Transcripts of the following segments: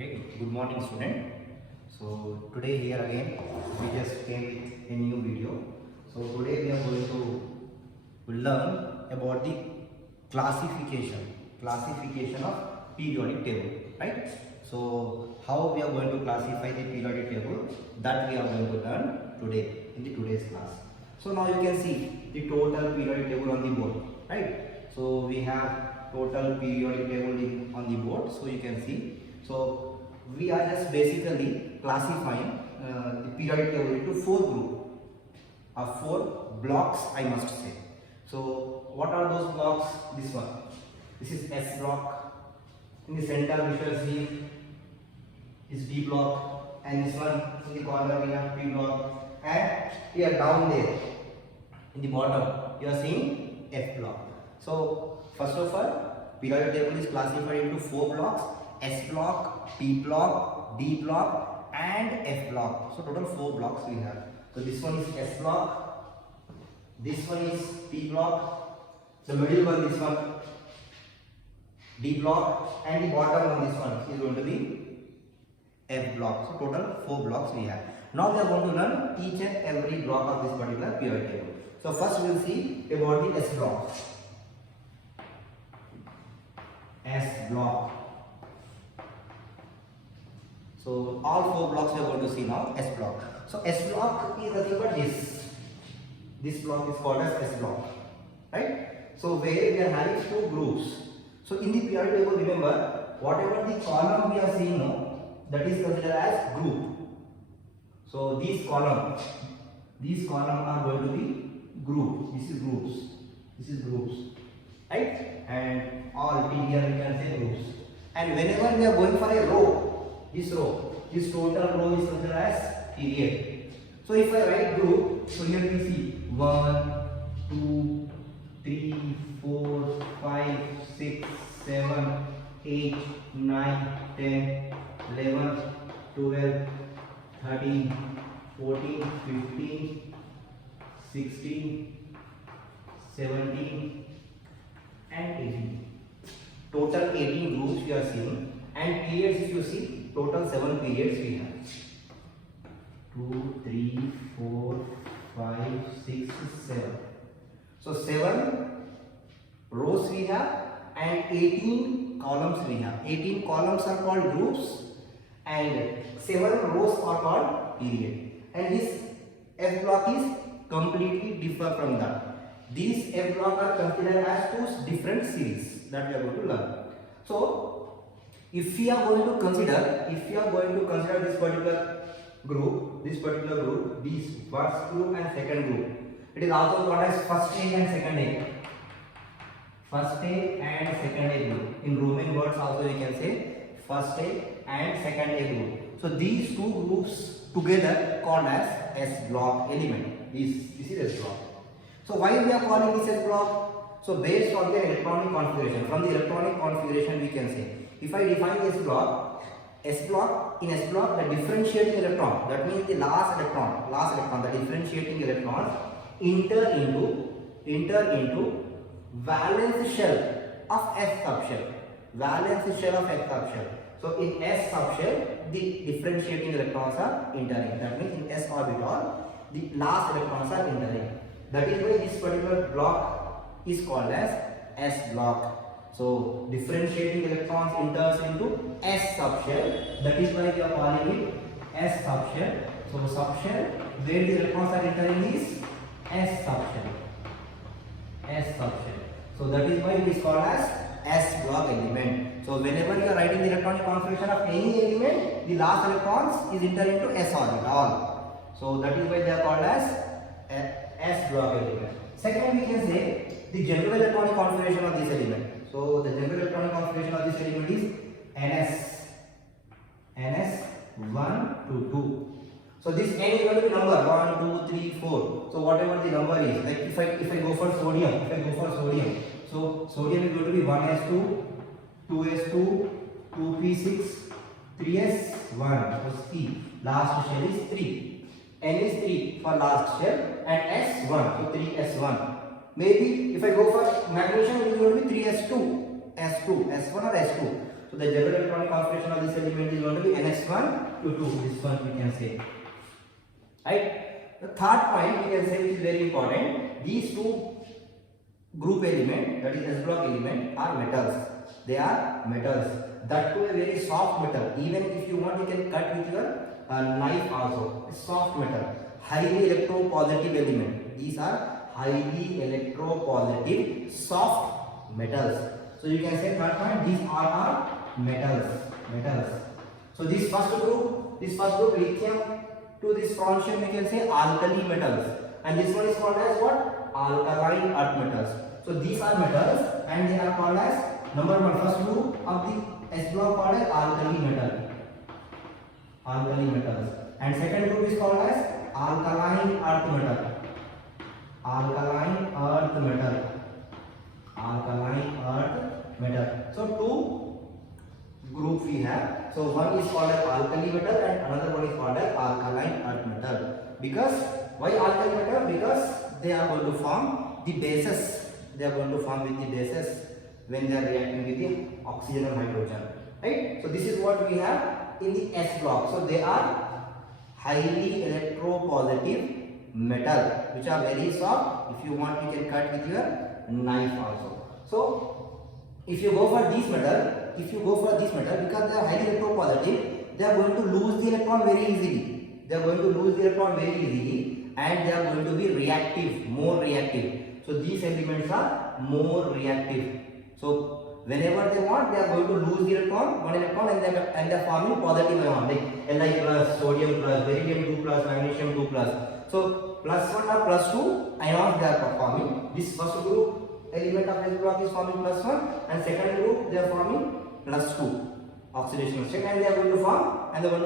Okay, good morning student. So today here again we just came with a new video. So today we are going to learn about the classification of periodic table, right? So how we are going to classify the periodic table, that we are going to learn today in the today's class. So now you can see the total periodic table on the board, right? So we have total periodic table on the board, so you can see. So we are just basically classifying the periodic table into four groups, four blocks I must say. So what are those blocks? This one, this is S block. In the center we shall see is D block, and this one in the corner we have P block, and here down there in the bottom you are seeing F block. So first of all, periodic table is classified into four blocks: S block, P block, D block and F block. So total four blocks we have. So this one is S block, this one is P block, the middle one this one D block, and the bottom one this one is going to be F block. So total four blocks we have. Now we are going to learn each and every block of this particular periodic table. So first we will see about the S block. S block. So all four blocks we are going to see now. S block. So S block is nothing but this. This block is called as S block, right? So where we are having two groups. So in the periodic table, remember, whatever the column we are seeing now, that is considered as group. So these columns are going to be group. This is groups. This is groups, right? And all here we can say groups. And whenever we are going for a row, this total row is considered as period. So if I write group, so here we see 1, 2, 3, 4, 5, 6, 7, 8, 9, 10, 11, 12, 13, 14, 15, 16, 17 and 18. Total 18 groups we are seeing, and periods if you see, total 7 periods we have. 2, 3, 4, 5, 6, 7. So 7 rows we have and 18 columns we have. 18 columns are called groups and 7 rows are called period. And this F block is completely different from that. These F block are considered as two different series that we are going to learn. So if we are going to consider this particular group, this first group and second group, it is also called as first A and second A. First A and second A group. In Roman words also we can say first A and second A group. So these two groups together called as S block element. This is S block. So why we are calling this S block? So based on the electronic configuration, from the electronic configuration we can say, if I define S block, in S block the differentiating electron, that means the last electron, the differentiating electrons enter into valence shell of S subshell. Valence shell of S subshell. So in S subshell, the differentiating electrons are entering. That means in S orbital, the last electrons are entering. That is why this particular block is called as S block. So differentiating electrons enters into S subshell. That is why we are calling it S subshell. So subshell where the electrons are entering is S subshell. S subshell. So that is why it is called as S block element. So whenever you are writing the electronic configuration of any element, the last electrons is enter into S orbital. So that is why they are called as S block element. Second, we can say the general electronic configuration of this element. So the general electronic configuration of this element is NS 1 to 2. So this N is going to be number 1, 2, 3, 4. So whatever the number is, like if I go for sodium, so sodium is going to be 1s2, 2s2, 2p6, 3s1. So C, last shell is 3. N is 3 for last shell and S1, so 3s1. Maybe if I go for magnesium, it is going to be 3s2, S1 or S2. So the general electronic configuration of this element is going to be ns1 to 2. This one we can say. Right. The third point we can say, which is very important. These two group element, that is S block element, are metals. They are metals. That too a very soft metal. Even if you want, you can cut with your knife also. A soft metal. Highly electropositive element. These are highly electropositive soft metals. So you can say third point, these are metals. So this first group lithium to this strontium, we can say alkali metals, and this one is called as what? Alkaline earth metals. So these are metals and they are called as number one, first group of the S block called as alkali metals, and second group is called as alkaline earth metal. So two groups we have. So one is called as alkali metal and another one is called as alkaline earth metal. Because why alkali metal? Because they are going to form the bases. They are going to form with the bases when they are reacting with the oxygen and hydrogen. Right? So this is what we have in the S block. So they are highly electropositive metal, which are very soft. If you want, you can cut with your knife also. So if you go for this metal, because they are highly electropositive, they are going to lose the electron very easily. And they are going to be more reactive. So these elements are more reactive. So whenever they want, they are going to lose the electron, one electron, and they are forming positive ion like Li plus, sodium plus, beryllium 2 plus, magnesium 2 plus. So plus 1 or plus 2 ions they are forming. This first group element of S block is forming plus 1, and second group they are forming plus 2 oxidation state, and they are going to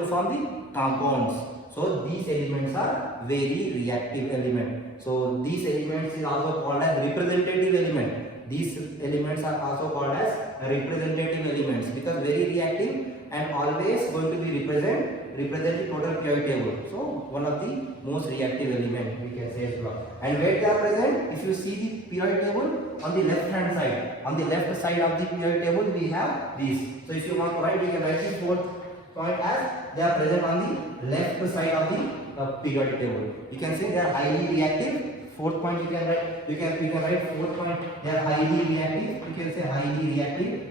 form the compounds. So these elements are very reactive element. So these elements is also called as representative element. These elements are also called as representative elements because very reactive and always going to be represent the total periodic table. So one of the most reactive element we can say S block. And where they are present, if you see the periodic table on the left hand side, on the left side of the periodic table we have these. So if you want to write, you can write the fourth point as they are present on the left side of the periodic table. You can say they are highly reactive. Fourth point you can write. You can write fourth point. They are highly reactive. You can say highly reactive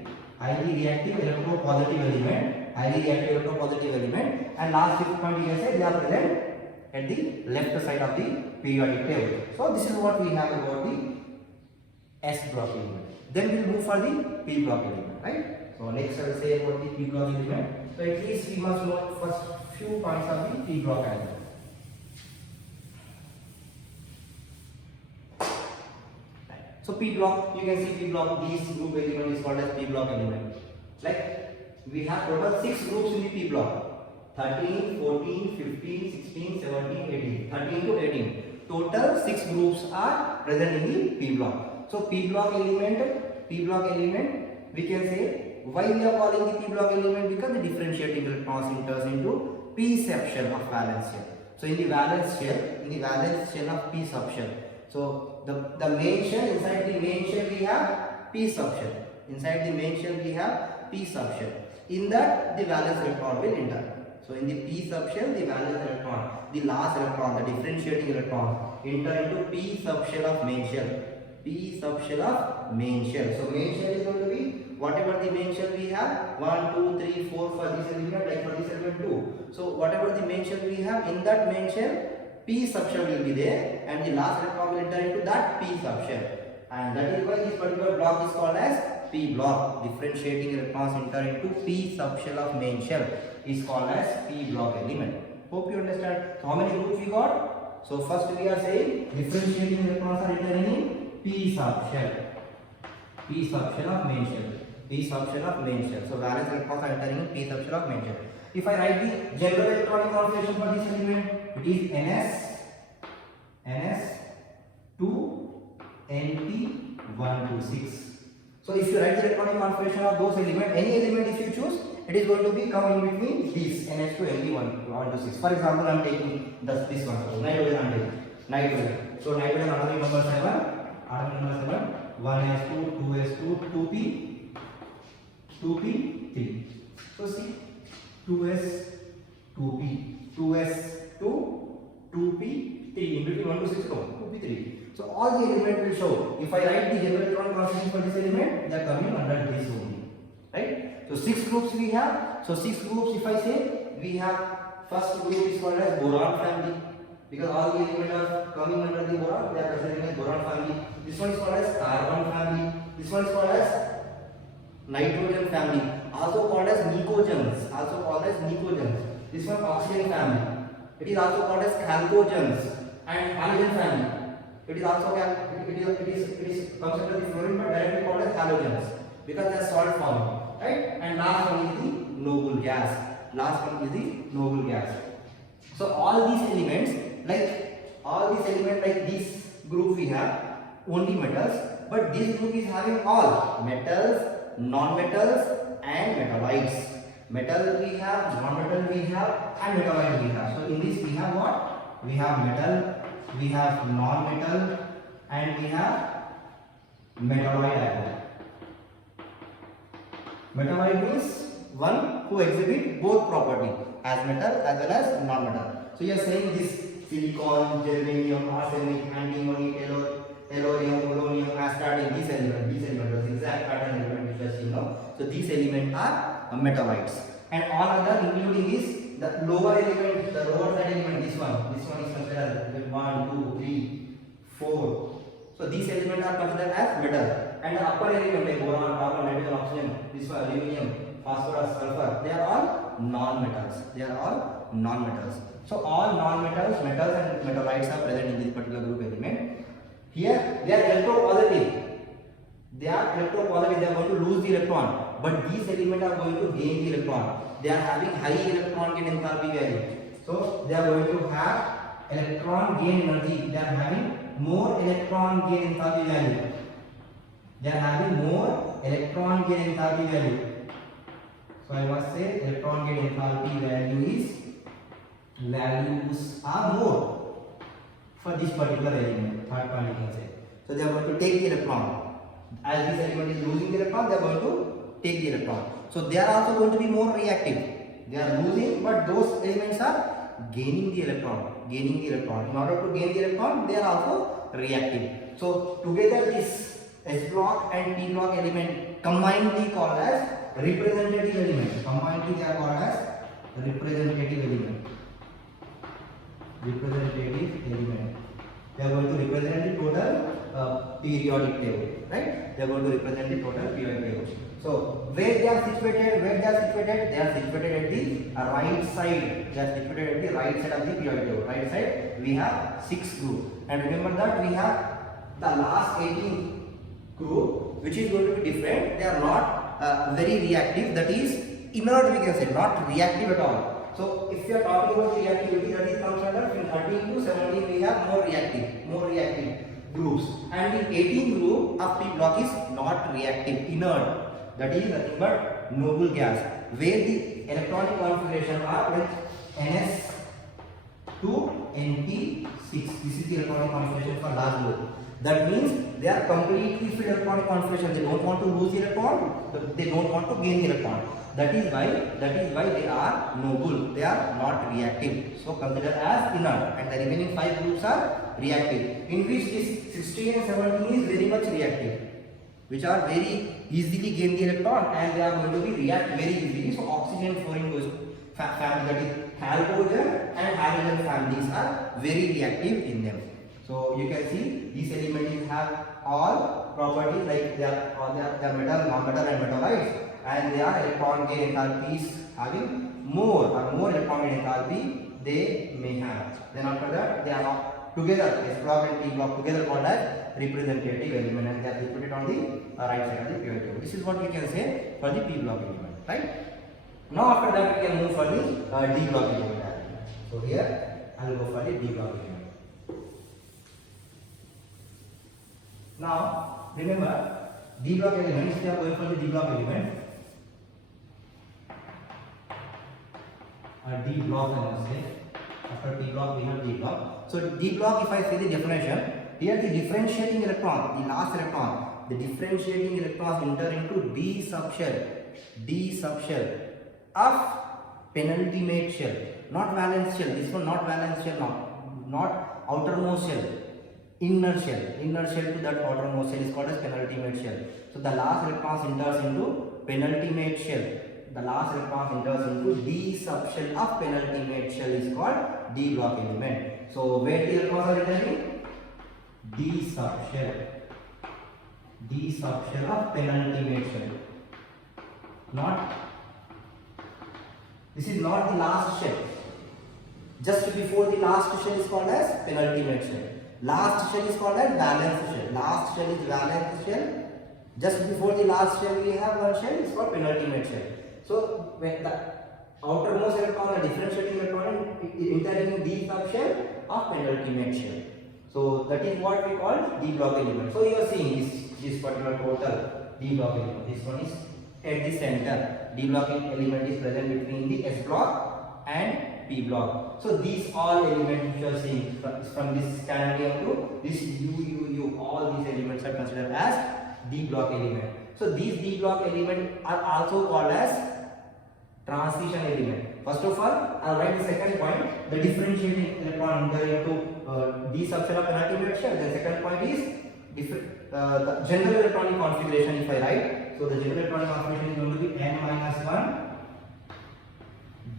electropositive element. And last fifth point you can say they are present at the left side of the periodic table. So this is what we have about the S block element. Then we will move for the P block element, right? So next I will say about the P block element. So at least we must know first few points of the P block element. So P block, you can see P block, this group element is called as P block element. Like we have total 6 groups in the P block. 13, 14, 15, 16, 17, 18. 13 to 18. Total 6 groups are present in the P block. So P block element, we can say why we are calling the P block element, because the differentiating electrons enters into p subshell of valence shell. So in the valence shell of p subshell. So the main shell, inside the main shell we have p subshell. In that the valence electron will enter. So in the p subshell, the valence electron, the last electron, the differentiating electron enter into p subshell of main shell. So main shell is going to be whatever the main shell we have, 1, 2, 3, 4 for this element, like for this element 2. So whatever the main shell we have, in that main shell, p subshell will be there, and the last electron will enter into that p subshell. And that is why this particular block is called as P block. Differentiating electrons enter into p subshell of main shell is called as P block element. Hope you understand. So how many groups we got? So first we are saying differentiating electrons are entering in p subshell of main shell. So valence electrons are entering in p subshell of main shell. If I write the general electronic configuration for this element, it is ns2 nt126. So if you write the electronic configuration of those elements, any element if you choose, it is going to be come in between these ns2 nt126. For example, I am taking this one. So nitrogen. So nitrogen atomic number 7, 1s2, 2s2, 2p, 3. So see, 2s 2p, 2s 2, 2p 3. In between 1 to 6, no, 2p 3. So all the element will show. If I write the general electron configuration for this element, they are coming under this only, right? So 6 groups we have. So 6 groups, if I say, we have first group is called as boron family, because all the elements are coming under the boron, they are considered as boron family. This one is called as carbon family. This one is called as nitrogen family, also called as nicogens, also called as nicogens. This one oxygen family. It is also called as chalcogens. And halogen family. It is also it is comes under the fluorine but directly called as halogens because they are salt forming, right? And last one is the noble gas. Last one is the noble gas. So all these elements like this group we have only metals, but this group is having all metals, non-metals and metalloids. Metal we have, non-metal we have and metalloid we have. So in this we have what? We have metal, we have non-metal and we have metalloid as well. Metalloid means one who exhibit both property as metal as well as non-metal. So you are saying this silicon, germanium, arsenic, antimony, tellurium, polonium, aspartate, these elements, the exact pattern element which you have seen now. So these elements are metalloids. And all other including this, the lower element, the lower side element, this one is considered as 1, 2, 3, 4. So these elements are considered as metal. And the upper element like boron, carbon, nitrogen, oxygen, this one, aluminum, phosphorus, sulfur, they are all non-metals. They are all non-metals. So all non-metals, metals and metalloids are present in this particular group element. Here they are electropositive. They are electropositive. They are going to lose the electron, but these elements are going to gain the electron. They are having high electron gain enthalpy value. So they are going to have electron gain energy. They are having more electron gain enthalpy value. They are having more electron gain enthalpy value. So I must say electron gain enthalpy values are more for this particular element. Third point you can say. So they are going to take the electron. As this element is losing the electron, they are going to take the electron. So they are also going to be more reactive. They are losing, but those elements are gaining the electron. In order to gain the electron, they are also reactive. So together this S block and P block element combinedly called as representative element. Combinedly they are called as representative element. They are going to represent the total periodic table, right? They are going to represent the total periodic table. So where they are situated? They are situated at the right side. They are situated at the right side of the periodic table. Right side we have 6 groups, and remember that we have the last 18 group which is going to be different. They are not very reactive. That is inert, we can say, not reactive at all. So if you are talking about reactivity, that is comes under from 13 to 17 we have more reactive groups, and the 18th group of P block is not reactive, inert. That is nothing but noble gas, where the electronic configuration are with Ns2 Np6. This is the electronic configuration for large group. That means they are completely filled electronic configuration. They don't want to lose the electron, they don't want to gain the electron. That is why they are noble. They are not reactive. So considered as inert, and the remaining 5 groups are reactive, in which this 16 and 17 is very much reactive, which are very easily gain the electron, and they are going to be react very easily. So oxygen, fluorine goes family, that is chalcogen and halogen families are very reactive in them. So you can see these elements have all properties like they are metal, non-metal and metalloids, and they are electron gain enthalpies having more electron gain enthalpy they may have. Then after that they are not together, S block and P block together called as representative element, and they are situated on the right side of the periodic table. This is what we can say for the P block element, right? Now after that we can move for the D block element. So here I will go for the D block element. Now remember, D block element, if we are going for the D block element, D block I must say. After P block we have D block. So D block, if I say the definition, here the differentiating electron, the last electron, the differentiating electrons enter into d subshell of penultimate shell, not valence shell. This one not valence shell, not outermost shell, inner shell to that outermost shell is called as penultimate shell. So the last electrons enters into penultimate shell. The last electron enters into d subshell of penultimate shell is called d block element. So where the electrons are entering? D subshell of penultimate shell. Not, this is not the last shell. Just before the last shell is called as penultimate shell. Last shell is called as valence shell. Last shell is valence shell. Just before the last shell we have one shell, it's called penultimate shell. So when the outermost electron, the differentiating electron entering D subshell of penultimate shell. So that is what we call D block element. So you are seeing this particular total D block element. This one is at the center. D block element is present between the S block and P block. So these all elements you are seeing from this scandium to this U, all these elements are considered as D block element. So these D block elements are also called as transition element. First of all, I'll write the second point, the differentiating electron entering into D subshell of penultimate shell. The second point is the general electronic configuration if I write. So the general electronic configuration is going to be n minus 1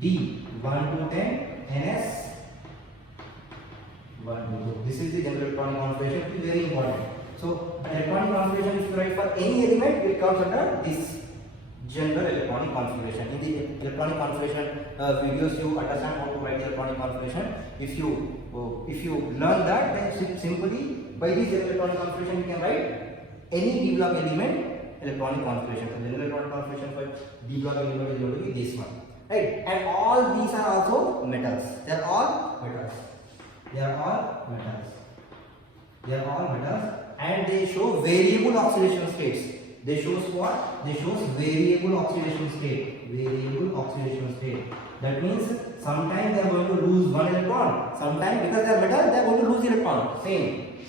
D 1 to 10 NS 1 to 2. This is the general electronic configuration, which is very important. So electronic configuration if you write for any element, it comes under this general electronic configuration. In the electronic configuration videos, you understand how to write the electronic configuration. If you learn that, then simply by this general electronic configuration you can write any D block element electronic configuration. So general electronic configuration for D block element is going to be this one, right? And all these are also metals. They are all metals, and they show variable oxidation states. They shows what? They shows variable oxidation state. That means sometimes they are going to lose one electron. Sometimes because they are metal, they are going to lose the electron. Same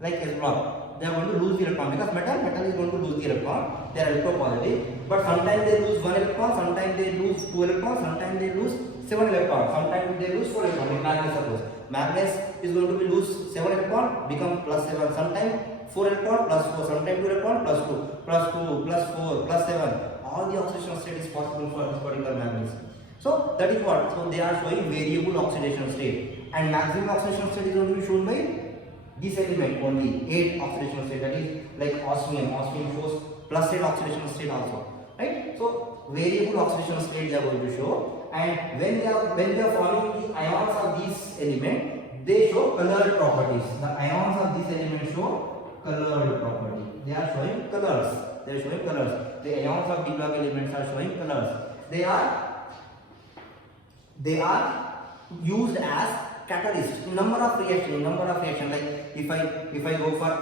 like S block. They are going to lose the electron because metal is going to lose the electron. They are electropositive. But sometimes they lose one electron. Sometimes they lose two electrons. Sometimes they lose 7 electrons. Sometimes they lose 4 electrons. In magnets, suppose magnets is going to be lose 7 electron, become plus 7. Sometimes 4 electron plus 4, sometimes 2 electron plus 2, plus 2, plus 4, plus 7. All the oxidation state is possible for this particular magnets. So that is what. So they are showing variable oxidation state, and maximum oxidation state is going to be shown by this element only. 8 oxidation state, that is like osmium. Osmium shows plus 8 oxidation state also, right? So variable oxidation state they are going to show, and when they are forming the ions of this element, they show colored properties. The ions of this element show colored property. They are showing colors. The ions of D block elements are showing colors. They are used as catalyst in number of reaction. Like if I go for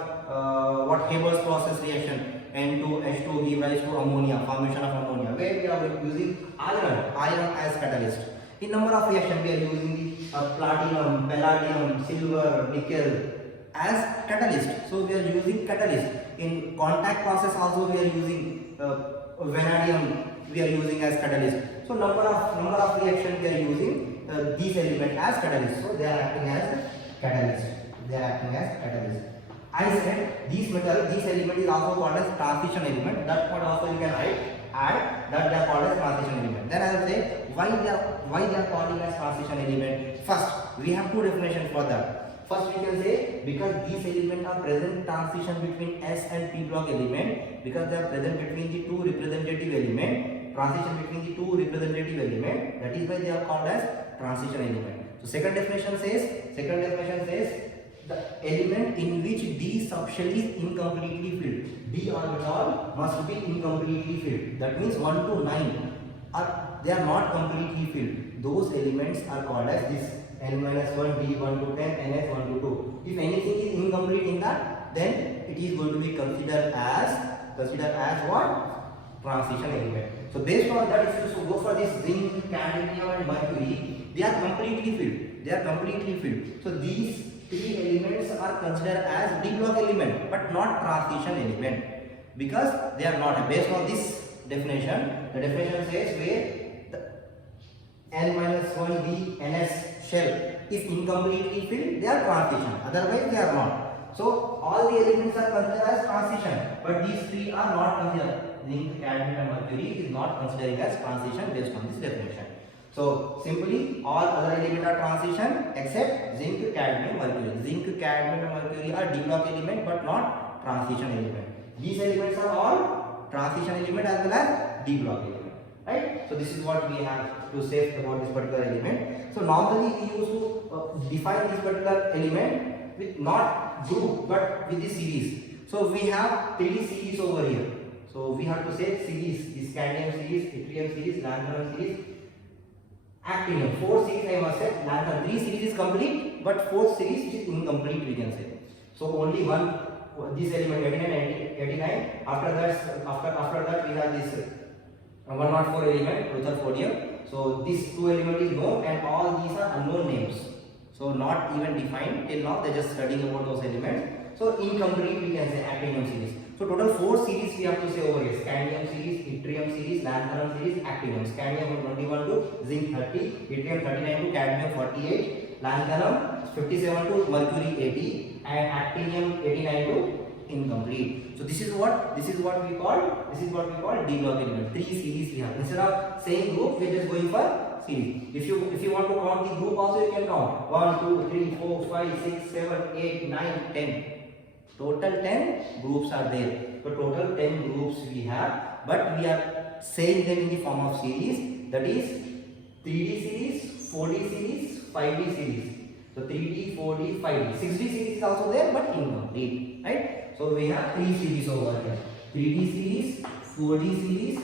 what Haber's process reaction, N2H2 give rise to ammonia, formation of ammonia, where we are using iron as catalyst. In number of reaction we are using the platinum, palladium, silver, nickel as catalyst. So we are using catalyst. In contact process also we are using vanadium, we are using as catalyst. So number of reaction we are using these elements as catalyst. So they are acting as catalyst. I said this element is also called as transition element. That part also you can add that they are called as transition element. Then I will say why they are calling as transition element. First, we have two definitions for that. First, we can say because these elements are present transition between S and P block element, because they are present between the two representative element, transition between the two representative element. That is why they are called as transition element. So second definition says the element in which D subshell is incompletely filled. D orbital must be incompletely filled. That means 1 to 9 they are not completely filled. Those elements are called as this N-1, D1 to 10, NS 1 to 2. If anything is incomplete in that, then it is going to be considered as what? Transition element. So based on that, if you go for this zinc, cadmium and mercury, they are completely filled. So these three elements are considered as d block element but not transition element because they are not. Based on this definition, the definition says where the n-1 d ns shell is incompletely filled, they are transition, otherwise they are not. So all the elements are considered as transition, but these three are not considered. Zinc, cadmium and mercury is not considered as transition based on this definition. So simply all other elements are transition except zinc, cadmium, mercury. Zinc, cadmium and mercury are d block element but not transition element. These elements are all transition element as well as d block element, right? So this is what we have to say about this particular element. So normally we used to define this particular element with not group but with the series. So we have 3 series over here. So we have to say series, this scandium series, yttrium series, lanthanum series, actinium. 4 series I must say. Lanthanum 3 series is complete, but 4th series is incomplete we can say. So only one, this element 89 and 89. After that we have this 104 element, rutherfordium. So these 2 element is known and all these are unknown names. So not even defined till now, they are just studying about those elements. So incomplete we can say actinium series. So total 4 series we have to say over here. Scandium series, yttrium series, lanthanum series, actinium. Scandium 21 to zinc 30, yttrium 39 to cadmium 48, lanthanum 57 to mercury 80, and actinium 89 to incomplete. So this is what we call d block element. 3 series we have. Instead of saying group, we are just going for series. If you want to count the group also, you can count 1, 2, 3, 4, 5, 6, 7, 8, 9, 10. Total 10 groups are there. So total 10 groups we have, but we are saying them in the form of series. That is 3D series, 4D series, 5D series. So 3D, 4D, 5D. 6D series is also there but incomplete, right? So we have 3 series over here. 3D series, 4D series,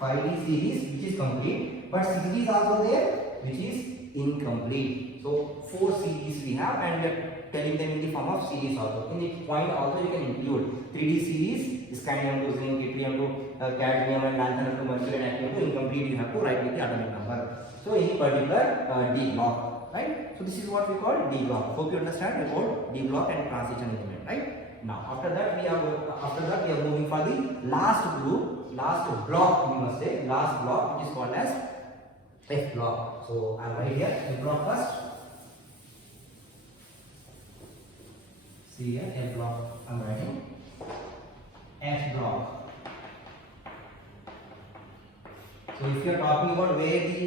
5D series which is complete, but 6D is also there which is incomplete. So 4 series we have and we are telling them in the form of series also. In the point also you can include 3D series, scandium to zinc, yttrium to cadmium and lanthanum to mercury and actinium to incomplete you have to write with the atomic number. So any particular d block, right? So this is what we call d block. Hope you understand about d block and transition element, right? Now after that we are moving for the last group, last block we must say, last block which is called as F block. So I will write here F block first. See here F block I am writing F block. So if you are talking about where the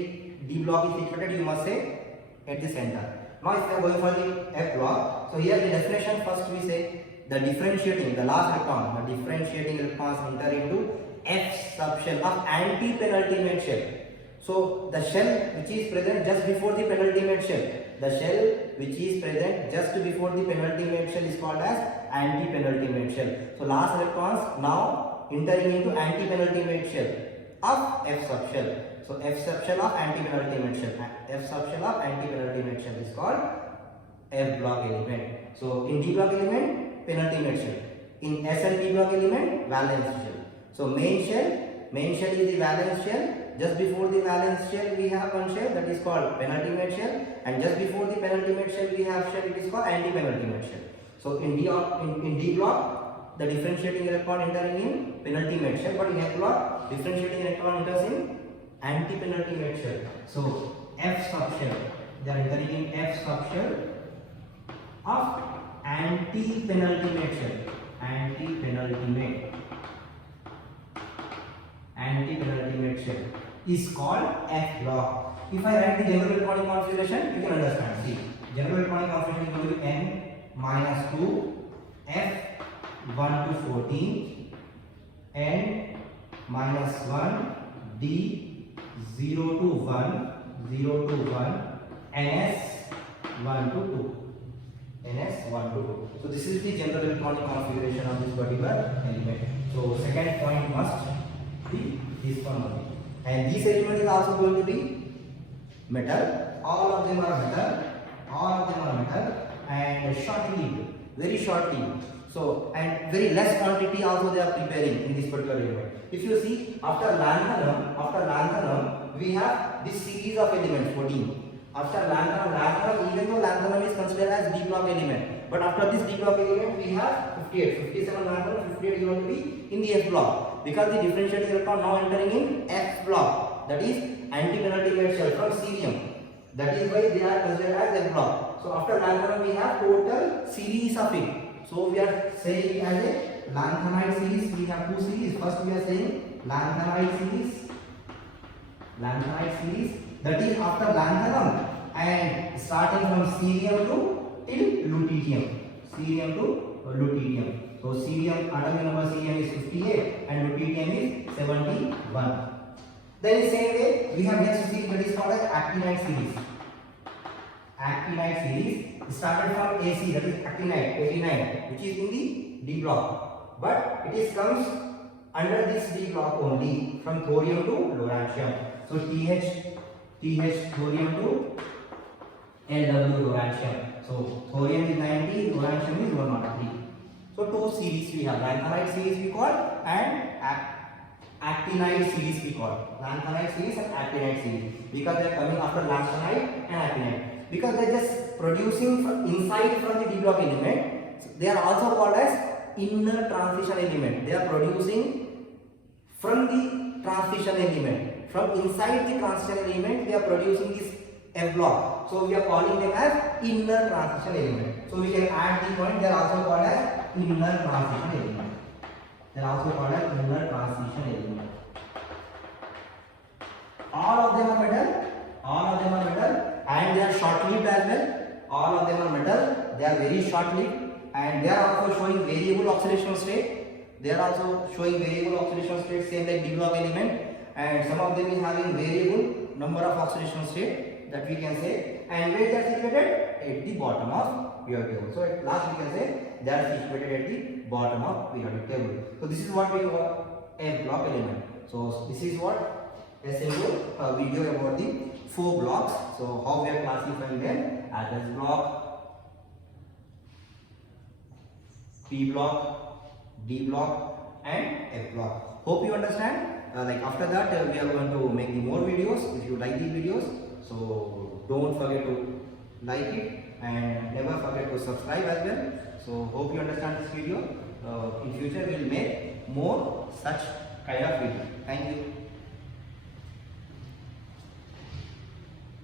D block is situated, you must say at the center. Now if you are going for the F block, so here the definition first we say the differentiating, the last electron, the differentiating electrons enter into F subshell of anti-penultimate shell. So the shell which is present just before the penultimate shell, the shell which is present just before the penultimate shell is called as anti-penultimate shell. So last electrons now entering into anti-penultimate shell of F subshell. So F subshell of anti-penultimate shell. F subshell of anti-penultimate shell is called F block element. So in D block element, penultimate shell. In S and P block element, valence shell. So main shell is the valence shell. Just before the valence shell we have one shell that is called penultimate shell, and just before the penultimate shell we have shell it is called anti-penultimate shell. So in D block the differentiating electron entering in penultimate shell, but in F block differentiating electron enters in anti-penultimate shell. So F subshell, they are entering in F subshell of anti-penultimate shell. Anti-penultimate shell is called F block. If I write the general electronic configuration, you can understand. See, general electronic configuration is going to be N minus 2, F 1 to 14, N minus 1, D 0 to 1, NS 1 to 2. NS 1 to 2. So this is the general electronic configuration of this particular element. So second point must be this one only. And this element is also going to be metal. All of them are metal and short-lived, very short-lived. So and very less quantity also they are preparing in this particular element. If you see after lanthanum we have this series of elements 14. After lanthanum, even though lanthanum is considered as D block element, but after this D block element we have 58, 57 lanthanum, 58 is going to be in the S block, because the differentiating electron now entering in F block, that is anti-penultimate shell from cerium. That is why they are considered as F block. So after lanthanum we have total series of it. So we are saying as a lanthanide series. We have two series. First we are saying lanthanide series. Lanthanide series, that is after lanthanum and starting from cerium to till lutetium. Cerium to lutetium. So cerium, atomic number cerium is 58 and lutetium is 71. Then in the same way we have next series that is called as actinide series. Actinide series started from AC, that is actinide 89, which is in the D block, but it is comes under this D block only from thorium to lawrencium. So TH thorium to LW lawrencium. So thorium is 90, lawrencium is 103. So two series we have, lanthanide series we call and actinide series we call. Lanthanide series and actinide series, because they are coming after lanthanide and actinide. Because they are just producing from inside from the D block element, they are also called as inner transition element. They are producing from the transition element. From inside the transition element, they are producing this F block. So we are calling them as inner transition element. So we can add the point. They are also called as inner transition element. They are also called as inner transition element. All of them are metal. All of them are metal. And they are short-lived as well. All of them are metal. They are very short-lived, and they are also showing variable oxidation state. They are also showing variable oxidation state, same like D block element. And some of them is having variable number of oxidation state, that we can say. And where they are situated? At the bottom of periodic table. So at last we can say they are situated at the bottom of periodic table. So this is what we call F block element. So this is what a simple video about the 4 blocks. So how we are classifying them as S block, P block, D block and F block. Hope you understand. Like after that we are going to make the more videos. If you like these videos, so don't forget to like it and never forget to subscribe as well. So hope you understand this video. In future we will make more such kind of video. Thank you.